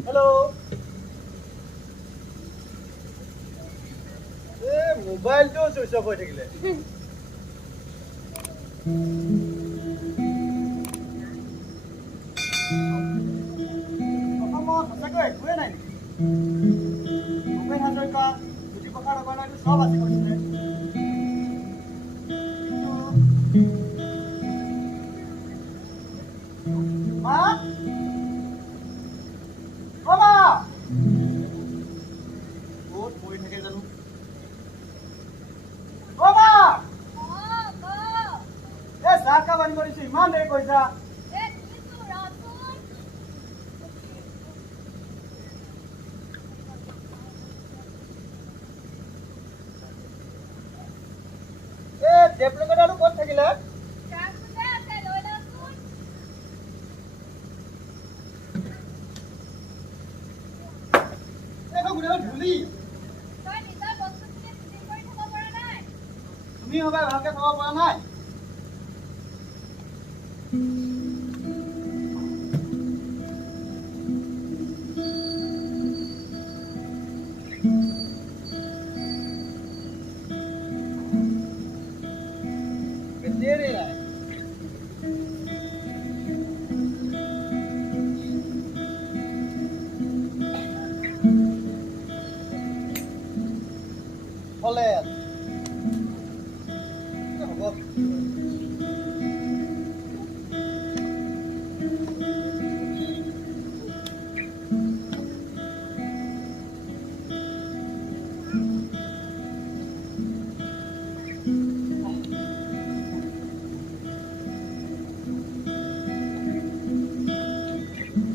hello mobile तो switch off हो থাকিলে অসমত সঁচাকৈ একোৱে নাই ভূপেন হাজৰিকা জ্যোতিপ্ৰসাদ আগৰৱালাই সব আছে কৰিছিলে মা ও মা বহুত পৰি থাকে জানো ও মা এ চাহ কা বানি কৰিছে ইমান দেৰি কৰিছা টেবলেটটো ক'ত থাকিলে তুমি হবাই ভালকে খাব পৰা নাই হলে হ'ব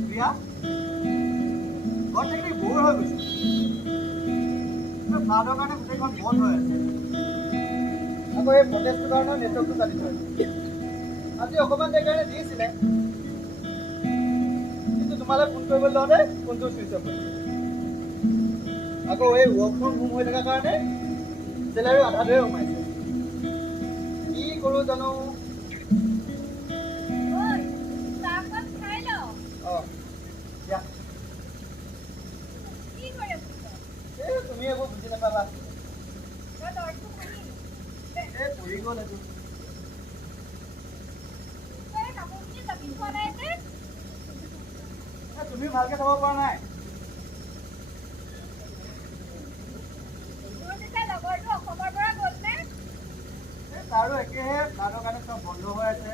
প্ৰিয়া ঘৰত থাকি বৰ হৈ গৈছে ফ্লাডৰ কাৰণে গোটেইখন বন্ধ হৈ আছে আকৌ এই প্ৰটেষ্টটোৰ কাৰণে নেটৱৰ্কটো কাটি থয় আজি অকণমান দেৰি কাৰণে দিছিলে কিন্তু তোমালৈ ফোন কৰিবলৈ লওঁতে ফোনটো চুইচ অফ কৰিছে আকৌ এই ৱৰ্ক ফ্ৰম হোম হৈ থকাৰ কাৰণে চেলাৰী আধাটোৱে সোমাইছে কি কৰোঁ জানো তুমি এইবোৰ বুজি নাপাবা পৰি গ'ল এইটো তুমি ভালকে চাব পৰা নাই তাৰো একেহে ফ্লাডৰ কাৰণে চব বন্ধ হৈ আছে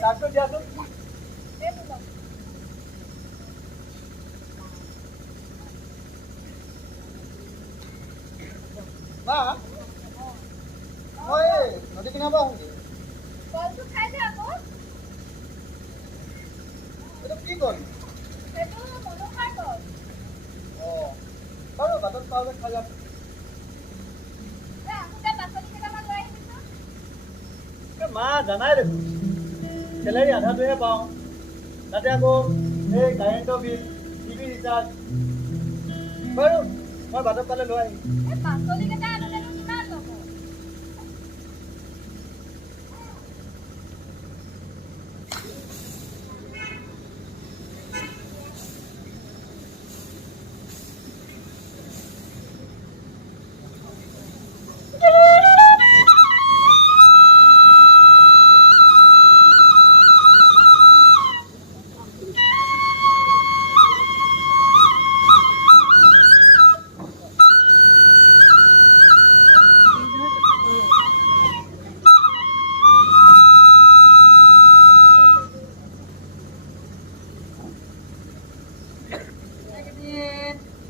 চাৰ্টটো দিয়াচোন মা মই নদী কিনাৰ পৰা আহোঁগৈ এইটো কি কল অঁ বাৰু বাটত পালে খাই যাম মা জানাই দেখোন চেলাৰী আধাটোহে পাওঁ তাতে আকৌ এই কাৰেণ্টৰ বিল টিভি ৰিচাৰ্জ বাৰু মই বাটত পালে লৈ আহিম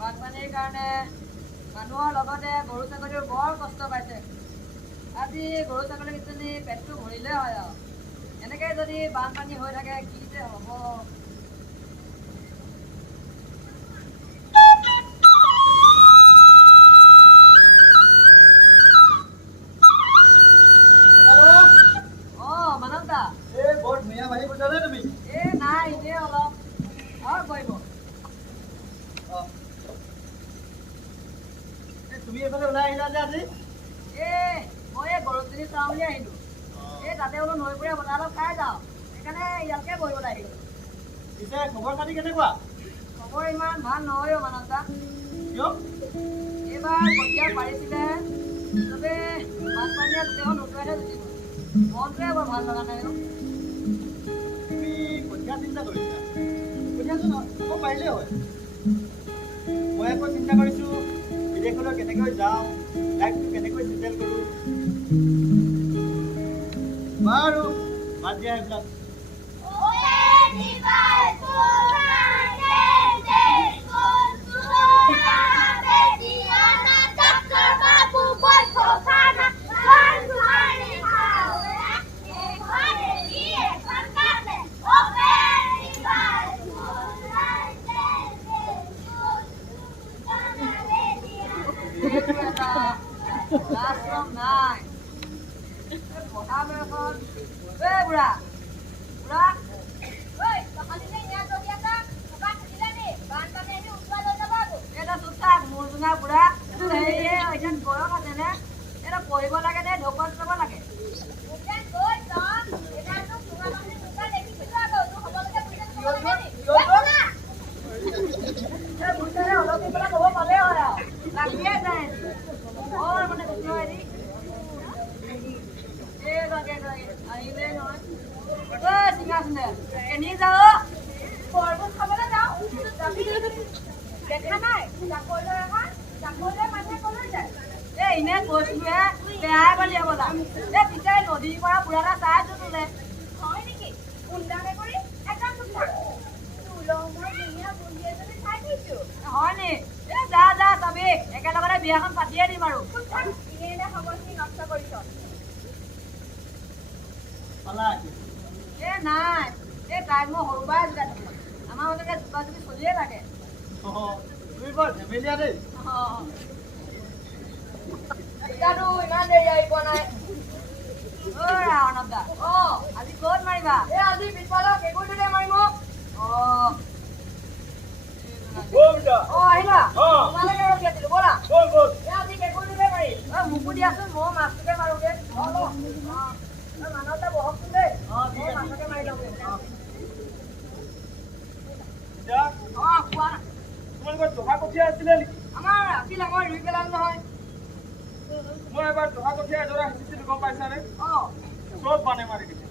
বানপানীৰ কাৰণে মানুহৰ লগতে গৰু ছাগলীৰ বৰ কষ্ট পাইছে আজি গৰু ছাগলীকেইজনী পেটটো ভৰিলে হয় আৰু এনেকৈ যদি বানপানী হৈ থাকে কি যে হ'ব বৰ ধুনীয়া বাঢ়ি গৈছা নে তুমি নাই এনেই অলপ কৰিব তুমি এইফালে ওলাই আহিলা যে আজি মই এই গৰুজনী চাওঁ বুলি আহিলোঁ তাতে বোলো নৈপুৰীয়া বতাহ অলপ খাই যাওঁ সেইকাৰণে ইয়ালৈকে বহিবলৈ আহিলোঁ পিছে খবৰ খাতি কেনেকুৱা খবৰ ইমান ভাল নহয় অ' মানৱ দা কিয় এইবাৰ কঠীয়া পাৰিছিলে চবে বানপানীয়ে গোটেইখন উটুৱাইহে গুচি গ'ল মনটোৱে বৰ ভাল লগা নাই অ' তুমি কঠীয়া চিন্তা কৰিছা কঠীয়াচোন হ'ব পাৰিলেই হয় মই আকৌ চিন্তা কৰিছোঁ বিদেশলৈ কেনেকৈ যাওঁ লাইফটো কেনেকৈ চেটেল কৰোঁ বাৰু বাদ দিয়া এইবিলাক পঢ়িব লাগে নে ঢৌকত যাব লাগে ক'ব পালে হয় আৰু লাগিয়ে যায় মানে আহিলে নহয় চিঙা চিনে এনে যাওঁ পৰ্বত খাবলৈ যাওঁ দেখা নাই চাকৰিলৈ এখন চাকৰিলৈ মানুহে ক'লৈ যায় এনে কৈছোৱে বেয়াই বুলি বলা এই পিছে নদীৰ পৰা বুঢ়া এটা চাই আছো তোলে হয় নেকি উন্দাকে কৰি একদম হয় নি এ যা যা চাবি একেলগতে বিয়াখন পাতিয়ে দিম আৰু এনে সময়খিনি নষ্ট কৰিছ এ নাই এই তাইক মই সৰু পৰাই জোকাই থাকো আমাৰ মাজতে জোকা জোকি চলিয়ে থাকে তুমি বৰ ধেমেলীয়া দেই ইমান দেৰি আহি পোৱা নাই অৰ্ণৱ দা আজি ক'ত মাৰিবা এই আজি পিছফালৰ কেঁকুৰিটোতে মাৰিম আহিবা তোমালোকে ৰখি আছিলো ব'লা আজি কেঁকুৰিটোতে মাৰি মোকো দিয়াচোন মই মাছটোকে মাৰোগে মানৱ দা বহকচোন দেই মাছকে মাৰি লওঁগে কোৱা তোমালোকৰ জহা কঠীয়া আছিলে নেকি আমাৰ আছিল মই ৰুই পেলাম নহয় মই এবাৰ জহা কঠীয়া এডৰা সিঁচিছিলো গম পাইছানে চব বানে মাৰি দিছে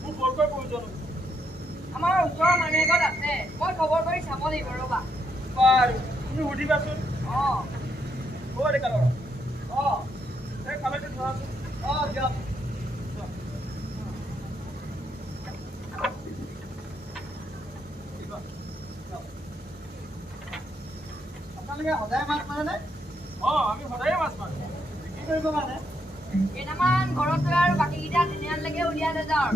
মোৰ বৰকৈ প্ৰয়োজন আমাৰ ওচৰৰ মানুহ এঘৰত আছে মই খবৰ কৰি চাব লাগিব ৰ'বা বাৰু তুমি সুধিবাচোন হ'ব দে কালৰ এই খালৈটো ধৰাচোন দিয়ক আপোনালোকে সদায় মাছ মাৰেনে আমি সদায়ে মাছ মাৰো বিক্ৰী কৰিব মানে কেইটামান ঘৰত থৈ আৰু বাকীকেইটা তিনিআলিলৈকে উলিয়াই লৈ যাওঁ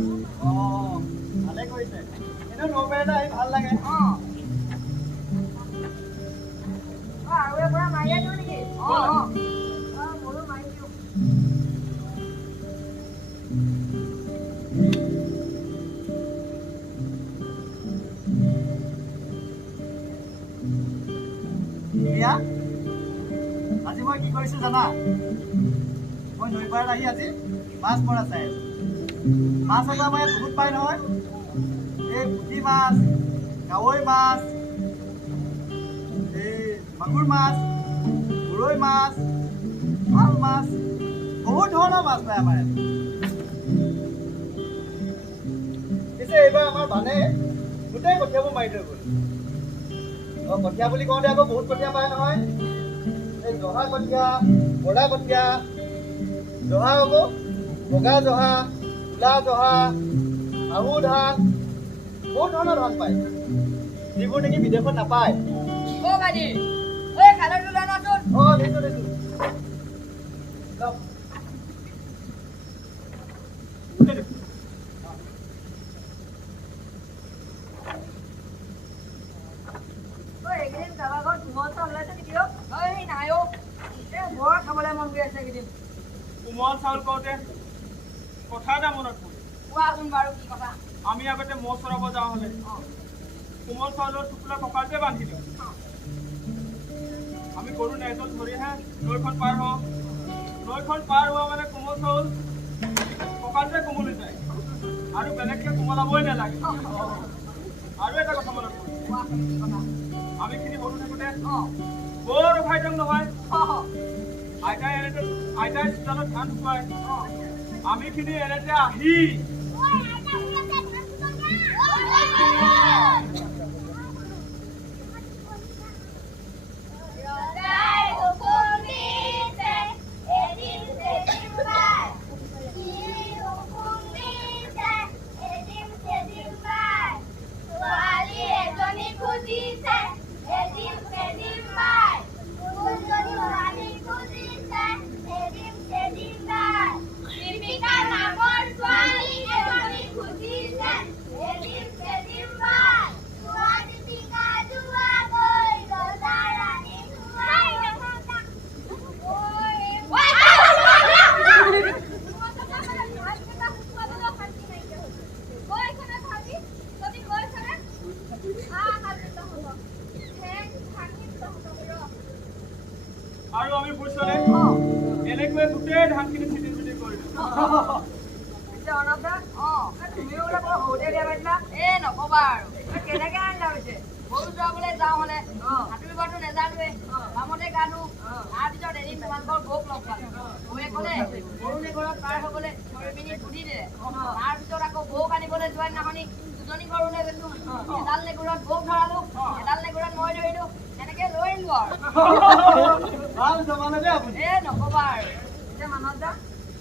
ভালে কৰিছে কিন্তু নৌবাৰীলৈ আহি ভাল লাগে আৰু এবাৰ মাৰিয়ে দিওঁ নেকি মোৰো মাৰি দিওঁ আজি মই কি কৰিছো জানা মই নৈ পাৰত আহি আজি মাছ মৰা চাই আছো মাছ আকৌ আমাৰ ইয়াত বহুত পায় নহয় এই পুঠি মাছ কাৱৈ মাছ এই মাগুৰ মাছ গৰৈ মাছ ভাল মাছ বহুত ধৰণৰ মাছ পায় আমাৰ ইয়াত পিছে এইবাৰ আমাৰ বানে গোটেই কঠীয়াবোৰ মাৰি থৈ গ'ল কঠীয়া বুলি কওঁতে আকৌ বহুত কঠীয়া পায় নহয় এই জহা কঠীয়া বৰা কঠীয়া জহা হ'ব বগা জহা ক'লা জহা আহু ধান বহুত ধৰণৰ ধান পায় যিবোৰ নেকি বিদেশত নাপায় দিছোঁ কোমল চাউল কওঁতে কথা এটা মনত কোৱাচোন বাৰু কি কথা আমি আগতে মহ চৰাব যাওঁ হ'লে কোমল চাউলৰ টোপোলা কঁকালটোৱে বান্ধি দিওঁ আমি গৰু নেজত ধৰিহে নৈখন পাৰ হওঁ নৈখন পাৰ হোৱা মানে কোমল চাউল পকাতে কোমলি যায় আৰু বেলেগকে কোমলাবই নালাগে আৰু এটা কথা মনত আমি খিনি সৰু থাকোঁতে বৰ ৰখাই যাম নহয় আইতাই চোতালত ধান শুকুৱাই আমি খিনি এনেতে আহি আৰু আমি বুঝছনে এনেকৈ গোটেই ধানখিনি চিটি চিটি কৰিলো তুমিও বোলে বৰ সৰুতে দিয়া পাইছিলা নকবা আৰু কেনেকে আনিলা পিছে গৰু চৰাবলৈ যাওঁ হলে সাঁতুৰিবতো নেজানোৱে বামতে গা ধো তাৰপিছত এদিন তোমালোকৰ বৌক লগ পালো বৌয়ে ক'লে গৰুনে ঘৰত পাৰ হ'বলৈ ধৰি পিনি সুধি দিলে তাৰপিছত আকৌ বৌক আনিবলৈ যোৱা দিনাখনি দুজনী গৰুলে গৈছো এডাল নেগুৰত বৌক ধৰালো এডাল নেগুৰত মই ধৰিলো এনেকে লৈ আহিলো আৰু নকবা আৰু এতিয়া মানৱ দা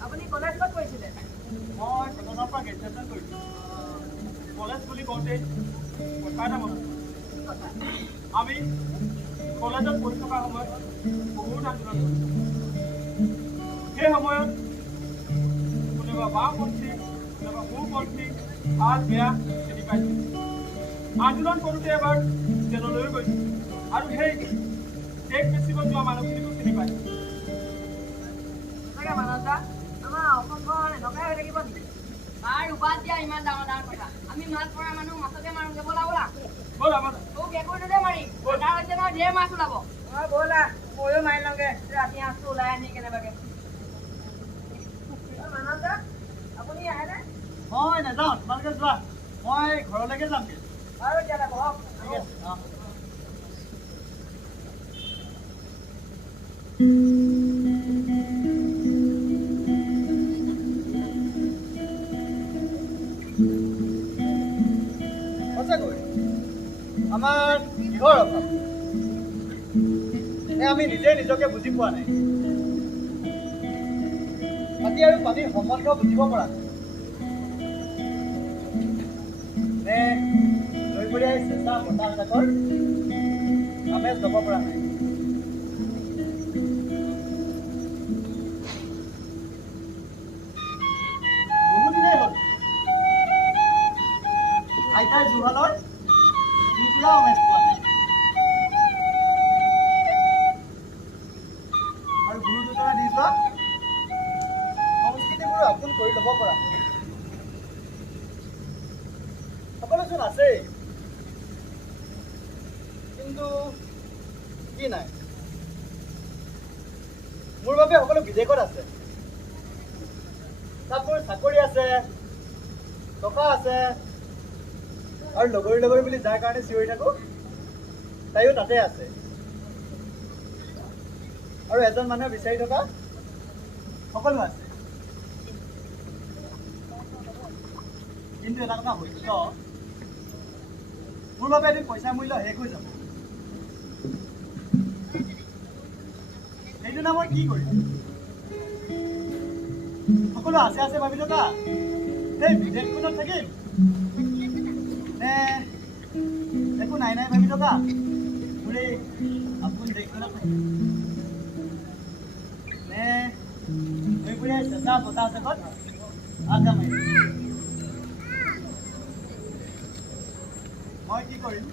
আপুনি কলেজ ক'ত কৰিছিলে মই কটনৰ পৰা গ্ৰেজুৱেশ্যন কৰিছোঁ কলেজ বুলি কওঁতে কথা এটা মনত আমি কলেজত পঢ়ি থকা সময়ত বহুত আন্দোলন কৰিছোঁ সেই সময়ত কোনোবা বাওঁপন্থী কোনোবা সোঁপন্থী ভাল বেয়া চিনি পাইছিল আন্দোলন কৰোঁতে এবাৰ জেললৈও গৈছিল আৰু সেই দেশ বেচিব যোৱা মানুহখিনিকো চিনি পাইছিল মানৱ দা আমাৰ অসমখন এনেকুৱাই হৈ থাকিব নেকি তাৰ উপাত দিয়া ইমান ডাঙৰ ডাঙৰ কথা আমি মাছ মৰা মানুহ মাছকে মাৰোগে ব'লা ব'লা তোক একোটোতে মাৰিম তাৰ হৈছে নহয় ঢেৰ মাছ ওলাব ব'লা ময়ো মাৰি লওঁগে ৰাতি সাঁজটো ওলাই আনি কেনেবাকে মানৱ দা আপুনি আহেনে মই নাযাওঁ তোমালোকে যোৱা মই ঘৰলৈকে যামগে বাৰু তেতিয়াহ'লে বহক ঠিক আছে সঁচাকৈ আমাৰ কিহৰ অভাৱ আমি নিজে নিজকে বুজি পোৱা নাই মাটি আৰু পানীৰ সম্বন্ধ বুজিব পৰা নাই নে নৈপৰীয়াই চেঁচা বতাহজাকৰ আমেজ ল'ব পৰা নাই বহুদিনেই হ'ল আইতাৰ জুহালৰ জুইকুৰা আমেজ পোৱা নাই আৰু গুৰু দুজনে দি যোৱা সংস্কৃতিবোৰ আপোন কৰি ল'ব পৰা নাই সকলোচোন আছেই কিন্তু কি নাই মোৰ বাবে সকলো বিদেশত আছে তাত মোৰ চাকৰি আছে টকা আছে আৰু লগৰী লগৰী বুলি যাৰ কাৰণে চিঞৰি থাকো তাইও তাতে আছে আৰু এজন মানুহে বিচাৰি থকা সকলো আছে কিন্তু এটা কথা সত্য মোৰ বাবে এদিন পইচাৰ মূল্য শেষ হৈ যাব সেইদিনা মই কি কৰিম সকলো আছে আছে ভাবি থকা সেই বিদেশখনত থাকিম নে একো নাই নাই ভাবি থকা মোৰ এই আপোন দেশখনত থাকিম নে নৈপৰীয়াই চেঁচা বতাহজাকত আড্ডা মাৰিম মই কি কৰিম